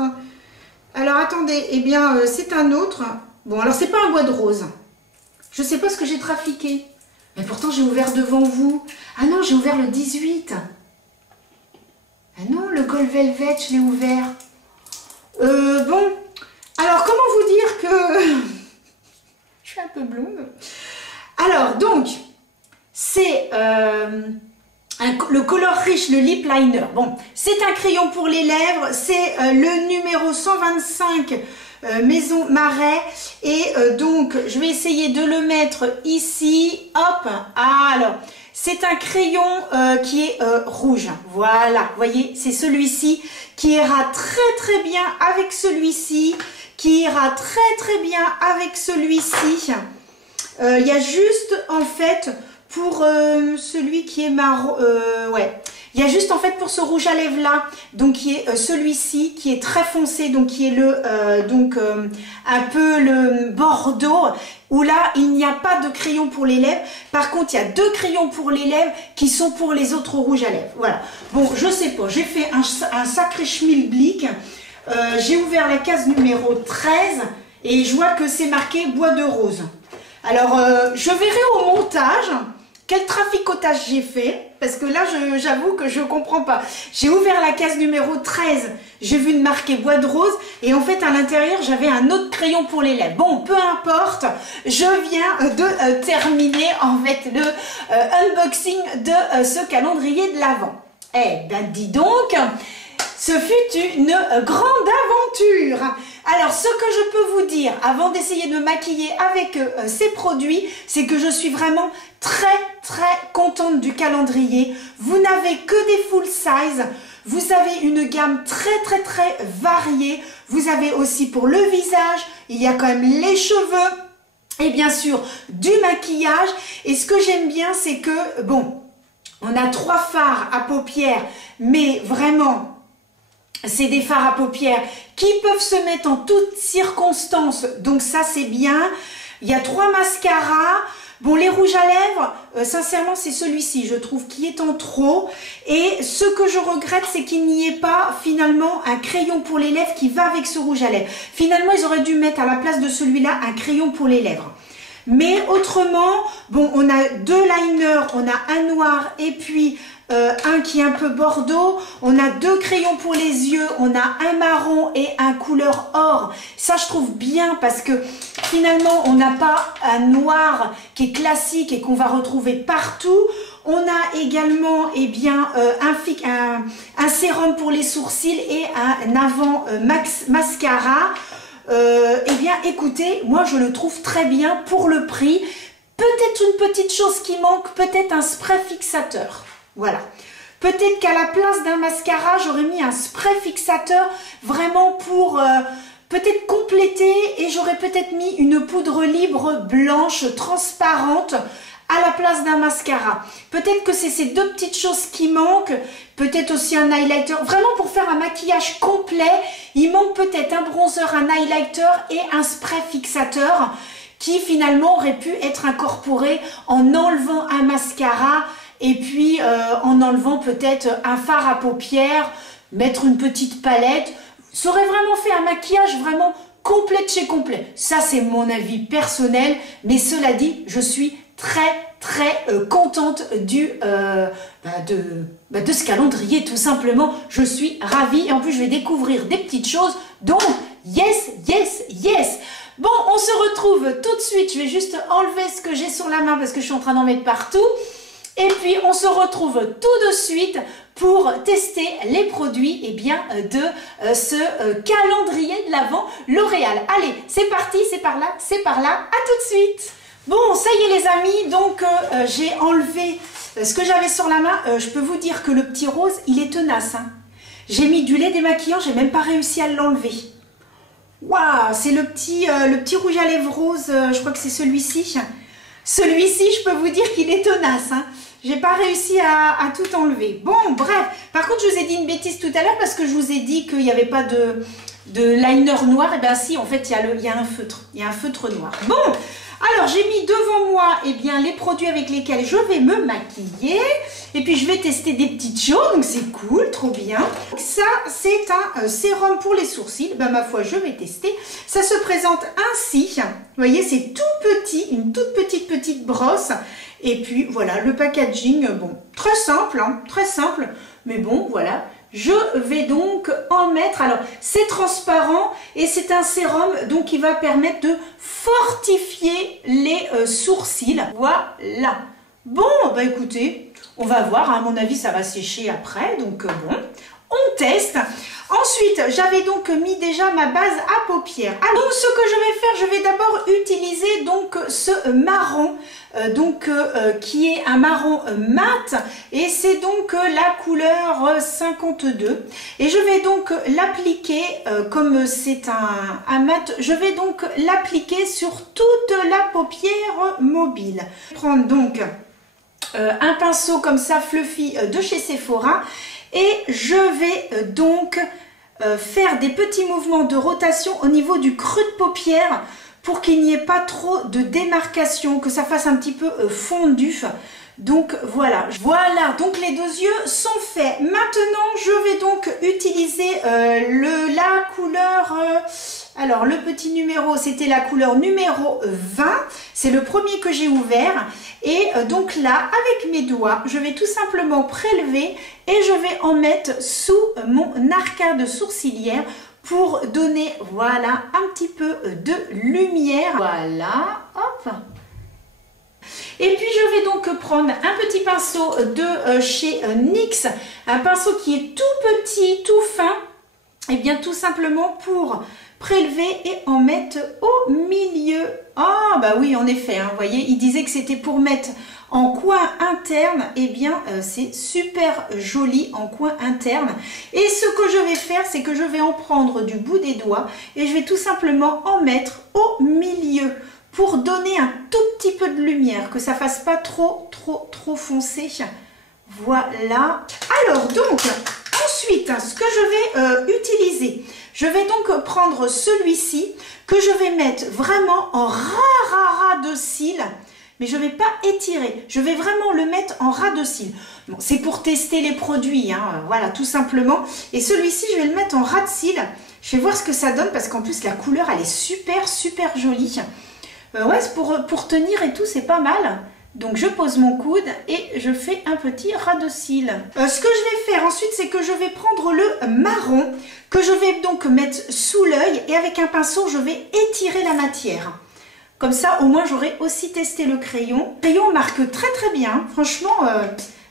Alors, attendez. Eh bien, c'est un autre. Bon, alors, c'est pas un bois de rose. Je sais pas ce que j'ai trafiqué. Mais pourtant, j'ai ouvert devant vous. Ah non, j'ai ouvert le 18. Ah non, le Gold Velvet, je l'ai ouvert. Bon. Alors, comment vous dire que... je suis un peu blonde. Alors, donc, c'est le Color Rich, le Lip Liner. Bon, c'est un crayon pour les lèvres. C'est le numéro 125 Maison Marais. Et donc, je vais essayer de le mettre ici. Hop. Alors, c'est un crayon qui est rouge. Voilà, vous voyez, c'est celui-ci qui ira très très bien avec celui-ci. Qui ira très très bien avec celui-ci. Il y a juste en fait pour celui qui est marron, ouais, il y a juste en fait pour ce rouge à lèvres là, donc qui est celui-ci qui est très foncé, donc qui est le un peu le bordeaux, où là il n'y a pas de crayon pour les lèvres. Par contre il y a deux crayons pour les lèvres qui sont pour les autres rouges à lèvres. Voilà, bon, je sais pas, j'ai fait un sacré schmilblick. J'ai ouvert la case numéro 13 et je vois que c'est marqué bois de rose. Alors, je verrai au montage quel traficotage j'ai fait, parce que là, j'avoue que je ne comprends pas. J'ai ouvert la case numéro 13, j'ai vu marqué bois de rose, et en fait, à l'intérieur, j'avais un autre crayon pour les lèvres. Bon, peu importe, je viens de terminer, en fait, le unboxing de ce calendrier de l'Avent. Eh ben, dis donc, ce fut une grande aventure. Alors, ce que je peux vous dire, avant d'essayer de me maquiller avec ces produits, c'est que je suis vraiment très contente du calendrier. Vous n'avez que des full size. Vous avez une gamme très variée. Vous avez aussi pour le visage, il y a quand même les cheveux et bien sûr du maquillage. Et ce que j'aime bien, c'est que, bon, on a 3 fards à paupières, mais vraiment... c'est des fards à paupières qui peuvent se mettre en toutes circonstances. Donc ça, c'est bien. Il y a 3 mascaras. Bon, les rouges à lèvres, sincèrement, c'est celui-ci, je trouve, qui est en trop. Et ce que je regrette, c'est qu'il n'y ait pas, finalement, un crayon pour les lèvres qui va avec ce rouge à lèvres. Finalement, ils auraient dû mettre à la place de celui-là un crayon pour les lèvres. Mais autrement, bon, on a 2 liners, on a un noir et puis... un qui est un peu bordeaux, on a 2 crayons pour les yeux, on a un marron et un couleur or. Ça, je trouve bien parce que finalement, on n'a pas un noir qui est classique et qu'on va retrouver partout. On a également eh bien, un sérum pour les sourcils et un avant mascara. Eh bien, écoutez, moi, je le trouve très bien pour le prix. Peut-être une petite chose qui manque, peut-être un spray fixateur. Voilà. Peut-être qu'à la place d'un mascara, j'aurais mis un spray fixateur vraiment pour peut-être compléter et j'aurais peut-être mis une poudre libre blanche transparente à la place d'un mascara. Peut-être que c'est ces 2 petites choses qui manquent. Peut-être aussi un highlighter. Vraiment pour faire un maquillage complet, il manque peut-être un bronzer, un highlighter et un spray fixateur qui finalement aurait pu être incorporé en enlevant un mascara. Et puis en enlevant peut-être un fard à paupières, mettre une petite palette, ça aurait vraiment fait un maquillage vraiment complet de chez complet. Ça, c'est mon avis personnel, mais cela dit, je suis très contente de ce calendrier, tout simplement. Je suis ravie et en plus, je vais découvrir des petites choses. Donc, yes. Bon, on se retrouve tout de suite. Je vais juste enlever ce que j'ai sur la main parce que je suis en train d'en mettre partout. Et puis on se retrouve tout de suite pour tester les produits de ce calendrier de l'Avent L'Oréal. Allez, c'est parti, c'est par là, c'est par là, à tout de suite. Bon, ça y est les amis, donc j'ai enlevé ce que j'avais sur la main. Je peux vous dire que le petit rose, il est tenace. Hein. J'ai mis du lait démaquillant, j'ai même pas réussi à l'enlever. Waouh, c'est le petit rouge à lèvres rose, je crois que c'est celui-ci. Celui-ci, je peux vous dire qu'il est tenace. Hein. J'ai pas réussi à tout enlever. Bon, bref. Par contre, je vous ai dit une bêtise tout à l'heure parce que je vous ai dit qu'il n'y avait pas de liner noir. Et bien si, en fait, il y a un feutre. Il y a un feutre noir. Bon, alors j'ai mis devant moi les produits avec lesquels je vais me maquiller. Et puis, je vais tester des petites choses. Donc, c'est cool, trop bien. Ça, c'est un sérum pour les sourcils. Ben, ma foi, je vais tester. Ça se présente ainsi. Vous voyez, c'est tout petit. Une toute petite brosse. Et puis voilà, le packaging, bon, très simple, hein, très simple, mais bon, voilà. Je vais donc en mettre, alors c'est transparent et c'est un sérum donc qui va permettre de fortifier les sourcils, voilà. Bon, bah écoutez, on va voir, à mon avis ça va sécher après, donc bon, on teste. Ensuite, j'avais donc mis déjà ma base à paupières. Alors, ce que je vais faire, je vais d'abord utiliser donc ce marron, qui est un marron mat, et c'est donc la couleur 52. Et je vais donc l'appliquer, comme c'est un mat, je vais donc l'appliquer sur toute la paupière mobile. Je vais prendre donc un pinceau comme ça, fluffy, de chez Sephora. Et je vais donc faire des petits mouvements de rotation au niveau du creux de paupière pour qu'il n'y ait pas trop de démarcation, que ça fasse un petit peu fondu. Donc voilà, donc les deux yeux sont faits. Maintenant, je vais donc utiliser la couleur... alors, le petit numéro, c'était la couleur numéro 20. C'est le premier que j'ai ouvert. Et donc là, avec mes doigts, je vais tout simplement prélever et je vais en mettre sous mon arcade sourcilière pour donner, voilà, un petit peu de lumière. Voilà, hop. Et puis je vais donc prendre un petit pinceau de chez NYX, un pinceau qui est tout petit, tout fin, et bien tout simplement pour prélever et en mettre au milieu. Ah bah oui, en effet, hein, vous voyez, il disait que c'était pour mettre en coin interne, et bien c'est super joli en coin interne. Et ce que je vais faire, c'est que je vais en prendre du bout des doigts et je vais tout simplement en mettre au milieu pour donner un tout petit peu de lumière, que ça fasse pas trop foncé. Voilà. Alors donc, ensuite, ce que je vais utiliser, je vais donc prendre celui-ci que je vais mettre vraiment en ras de cils, mais je ne vais pas étirer, je vais vraiment le mettre en ras de cils. Bon, c'est pour tester les produits, hein, voilà, tout simplement. Et celui-ci, je vais le mettre en ras de cils. Je vais voir ce que ça donne parce qu'en plus, la couleur, elle est super jolie. Ouais, pour tenir et tout, c'est pas mal. Donc, je pose mon coude et je fais un petit ras de cils. Ce que je vais faire ensuite, c'est que je vais prendre le marron, que je vais donc mettre sous l'œil et avec un pinceau, je vais étirer la matière. Comme ça, au moins, j'aurai aussi testé le crayon. Le crayon marque très bien. Franchement,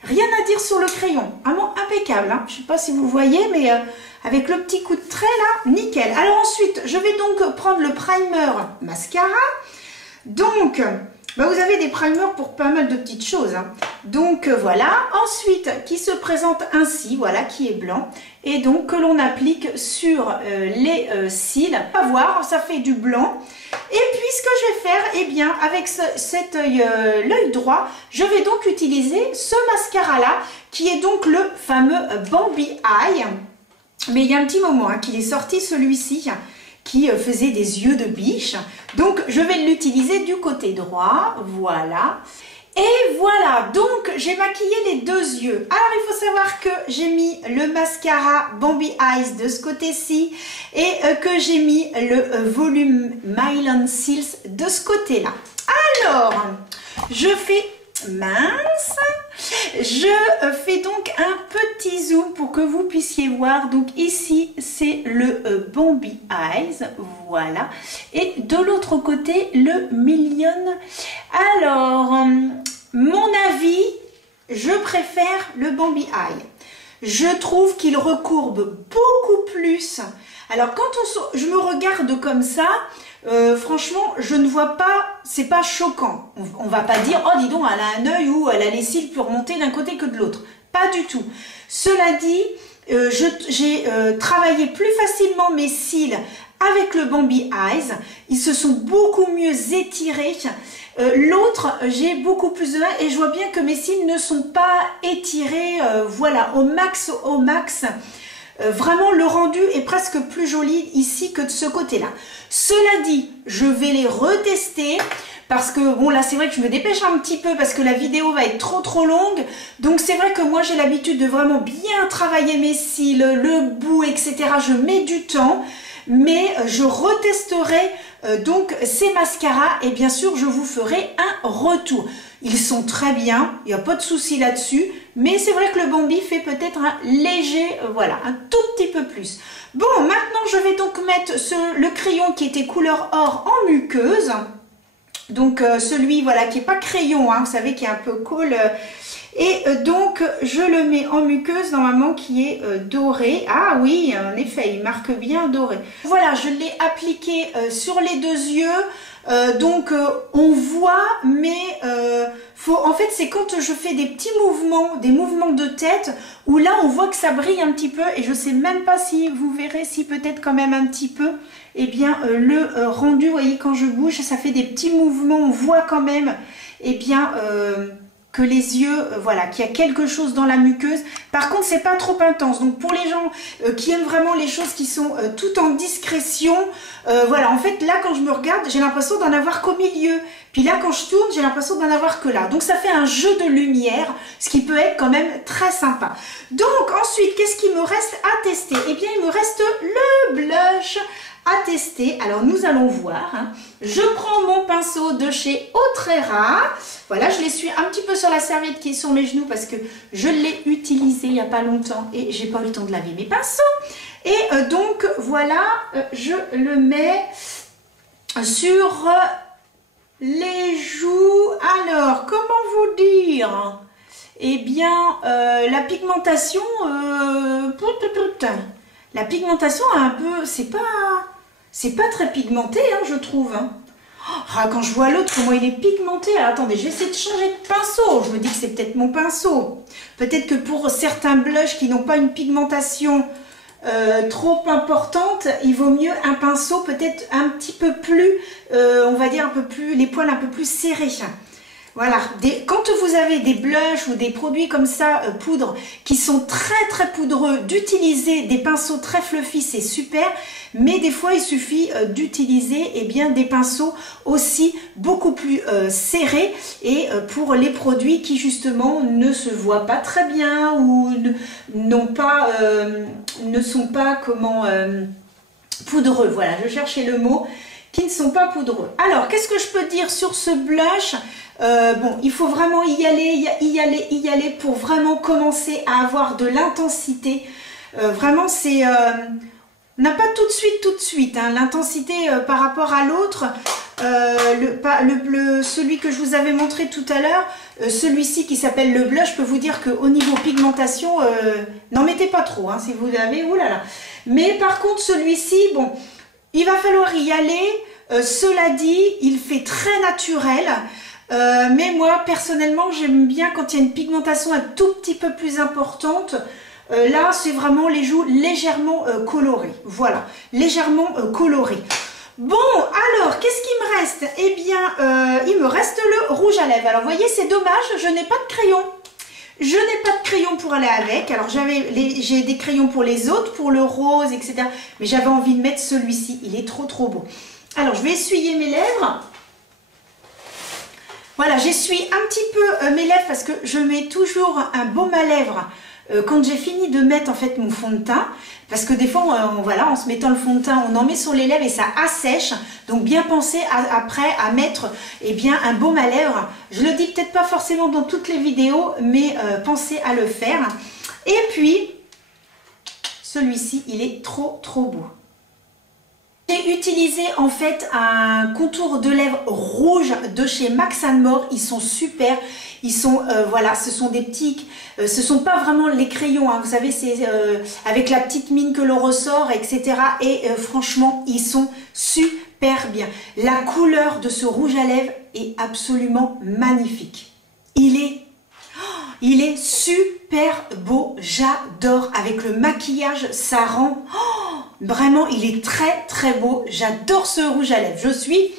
rien à dire sur le crayon. Vraiment impeccable. Hein. Je ne sais pas si vous voyez, mais avec le petit coup de trait là, nickel. Alors ensuite, je vais donc prendre le primer mascara. Donc, bah, vous avez des primers pour pas mal de petites choses. Hein. Donc voilà. Ensuite, qui se présente ainsi, voilà, qui est blanc. Et donc, que l'on applique sur les cils. On va voir, ça fait du blanc. Et puis, ce que je vais faire, eh bien, avec cet œil, l'œil droit, je vais donc utiliser ce mascara-là, qui est donc le fameux Bambi Eye. Mais il y a un petit moment hein, qu'il est sorti celui-ci, qui faisait des yeux de biche. Donc, je vais l'utiliser du côté droit, voilà. Et voilà, donc j'ai maquillé les deux yeux. Alors, il faut savoir que j'ai mis le mascara Bambi Eyes de ce côté-ci et que j'ai mis le volume Mylan Seals de ce côté-là. Alors, je fais mince. Je fais donc un petit zoom pour que vous puissiez voir. Donc ici, c'est le Bambi Eyes, voilà. Et de l'autre côté, le Million. Alors, mon avis, je préfère le Bambi Eye. Je trouve qu'il recourbe beaucoup plus. Alors quand je me regarde comme ça, franchement, je ne vois pas, c'est pas choquant. On va pas dire, oh dis donc, elle a un œil où elle a les cils plus remontés d'un côté que de l'autre. Pas du tout. Cela dit, j'ai travaillé plus facilement mes cils avec le Bambi Eyes. Ils se sont beaucoup mieux étirés. L'autre, j'ai beaucoup plus de main et je vois bien que mes cils ne sont pas étirés, voilà, au max, au max. Vraiment, le rendu est presque plus joli ici que de ce côté-là. Cela dit, je vais les retester parce que, bon, là, c'est vrai que je me dépêche un petit peu parce que la vidéo va être trop longue. Donc, c'est vrai que moi, j'ai l'habitude de vraiment bien travailler mes cils, le bout, etc. Je mets du temps, mais je retesterai donc ces mascaras et bien sûr, je vous ferai un retour. Ils sont très bien, il n'y a pas de souci là-dessus, mais c'est vrai que le Bambi fait peut-être un léger, voilà, un tout petit peu plus. Bon, maintenant je vais donc mettre le crayon qui était couleur or en muqueuse. Donc celui, voilà, qui n'est pas crayon, hein, vous savez, qui est un peu colle. Et donc je le mets en muqueuse, normalement qui est doré. Ah oui, en effet, il marque bien doré. Voilà, je l'ai appliqué sur les deux yeux. Donc on voit, mais en fait c'est quand je fais des petits mouvements, des mouvements de tête, où là on voit que ça brille un petit peu et je sais même pas si vous verrez, si peut-être quand même un petit peu, et bien le rendu, vous voyez, quand je bouge, ça fait des petits mouvements, on voit quand même, et bien que les yeux, voilà, qu'il y a quelque chose dans la muqueuse. Par contre, c'est pas trop intense. Donc, pour les gens qui aiment vraiment les choses qui sont tout en discrétion, voilà, en fait, là, quand je me regarde, j'ai l'impression d'en avoir qu'au milieu. Puis là, quand je tourne, j'ai l'impression d'en avoir que là. Donc, ça fait un jeu de lumière, ce qui peut être quand même très sympa. Donc, ensuite, qu'est-ce qu'il me reste à tester? Eh bien, il me reste le blush à tester. Alors nous allons voir, hein. Je prends mon pinceau de chez Otrera. Voilà, je l'essuie un petit peu sur la serviette qui est sur mes genoux parce que je l'ai utilisé il n'y a pas longtemps et j'ai pas eu le temps de laver mes pinceaux. Et donc voilà, je le mets sur les joues. Alors, comment vous dire? Eh bien, la pigmentation, la pigmentation a un peu, c'est pas très pigmenté, hein, je trouve. Hein. Oh, quand je vois l'autre, comment il est pigmenté. Alors, attendez, je vais essayer de changer de pinceau. Je me dis que c'est peut-être mon pinceau. Peut-être que pour certains blushs qui n'ont pas une pigmentation trop importante, il vaut mieux un pinceau peut-être un petit peu plus, on va dire un peu plus, les poils un peu plus serrés. Voilà, quand vous avez des blushs ou des produits comme ça, poudre, qui sont très poudreux, d'utiliser des pinceaux très fluffy, c'est super. Mais des fois, il suffit d'utiliser des pinceaux aussi beaucoup plus serrés. Et pour les produits qui justement ne se voient pas très bien ou ne sont pas poudreux. Voilà, je cherchais le mot, qui ne sont pas poudreux. Alors, qu'est-ce que je peux dire sur ce blush? Bon, il faut vraiment y aller pour vraiment commencer à avoir de l'intensité. Vraiment, c'est... n'a pas tout de suite, hein, l'intensité par rapport à l'autre. Celui que je vous avais montré tout à l'heure, celui-ci qui s'appelle le blush, je peux vous dire qu'au niveau pigmentation, n'en mettez pas trop, hein, si vous l'avez, oulala. Mais par contre, celui-ci, bon, il va falloir y aller. Cela dit, il fait très naturel. Mais moi personnellement j'aime bien quand il y a une pigmentation un tout petit peu plus importante. Là c'est vraiment les joues légèrement colorées, voilà, légèrement colorées. Bon, alors qu'est-ce qu'il me reste? Eh bien il me reste le rouge à lèvres. Alors vous voyez, c'est dommage, je n'ai pas de crayon. Je n'ai pas de crayon pour aller avec. Alors j'ai des crayons pour les autres, pour le rose, etc. Mais j'avais envie de mettre celui-ci, il est trop beau. Alors je vais essuyer mes lèvres. Voilà, j'essuie un petit peu mes lèvres parce que je mets toujours un baume à lèvres quand j'ai fini de mettre en fait mon fond de teint. Parce que des fois, voilà, en se mettant le fond de teint, on en met sur les lèvres et ça assèche. Donc bien penser après à mettre un baume à lèvres. Je le dis peut-être pas forcément dans toutes les vidéos, mais pensez à le faire. Et puis, celui-ci, il est trop beau. J'ai utilisé en fait un contour de lèvres rouge de chez Max & More. Ils sont super. Ils sont, voilà, ce sont des petits, ce sont pas vraiment les crayons, hein, vous savez, c'est avec la petite mine que l'on ressort, etc. Et franchement, ils sont super bien. La couleur de ce rouge à lèvres est absolument magnifique. Il est super beau, j'adore. Avec le maquillage, ça rend... vraiment, il est très très beau. J'adore ce rouge à lèvres. Je suis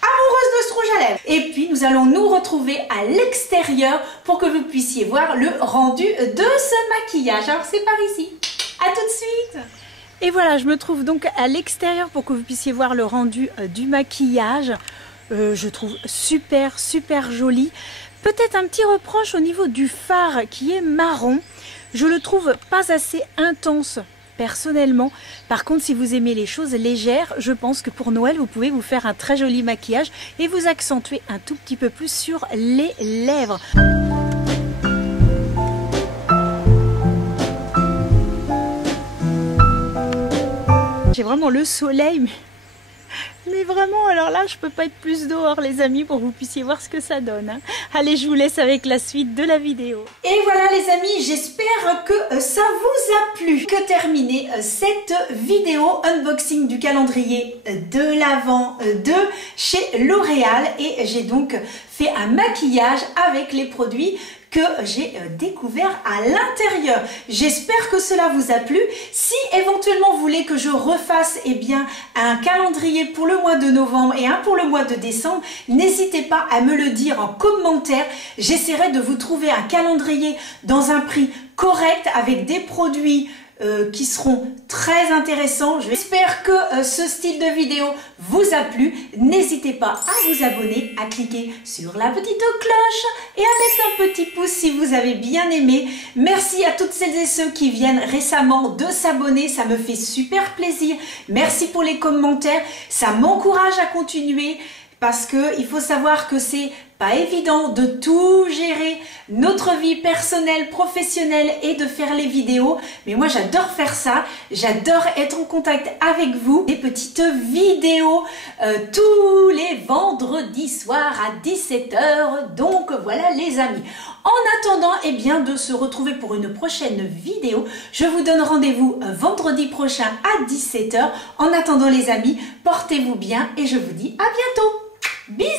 amoureuse de ce rouge à lèvres. Et puis, nous allons nous retrouver à l'extérieur pour que vous puissiez voir le rendu de ce maquillage. Alors, c'est par ici. À tout de suite. Et voilà, je me trouve donc à l'extérieur pour que vous puissiez voir le rendu du maquillage. Je trouve super, super joli. Peut-être un petit reproche au niveau du fard qui est marron. Je le trouve pas assez intense personnellement. Par contre, si vous aimez les choses légères, je pense que pour Noël, vous pouvez vous faire un très joli maquillage et vous accentuer un tout petit peu plus sur les lèvres. J'ai vraiment le soleil, mais vraiment, alors là, je peux pas être plus dehors, les amis, pour que vous puissiez voir ce que ça donne. Hein. Allez, je vous laisse avec la suite de la vidéo. Et voilà, les amis, j'espère que ça vous a plu. Que terminer cette vidéo unboxing du calendrier de l'Avent de chez L'Oréal. Et j'ai donc fait un maquillage avec les produits que j'ai découvert à l'intérieur. J'espère que cela vous a plu. Si éventuellement vous voulez que je refasse un calendrier pour le mois de novembre et un pour le mois de décembre, n'hésitez pas à me le dire en commentaire. J'essaierai de vous trouver un calendrier dans un prix correct avec des produits qui seront très intéressants. J'espère que ce style de vidéo vous a plu. N'hésitez pas à vous abonner, à cliquer sur la petite cloche et à mettre un petit pouce si vous avez bien aimé. Merci à toutes celles et ceux qui viennent récemment de s'abonner, ça me fait super plaisir. Merci pour les commentaires, ça m'encourage à continuer. Parce qu'il faut savoir que c'est pas évident de tout gérer, notre vie personnelle, professionnelle et de faire les vidéos. Mais moi j'adore faire ça, j'adore être en contact avec vous. Des petites vidéos tous les vendredis soirs à 17 h. Donc voilà les amis. En attendant de se retrouver pour une prochaine vidéo, je vous donne rendez-vous vendredi prochain à 17 h. En attendant les amis, portez-vous bien et je vous dis à bientôt. Bisous.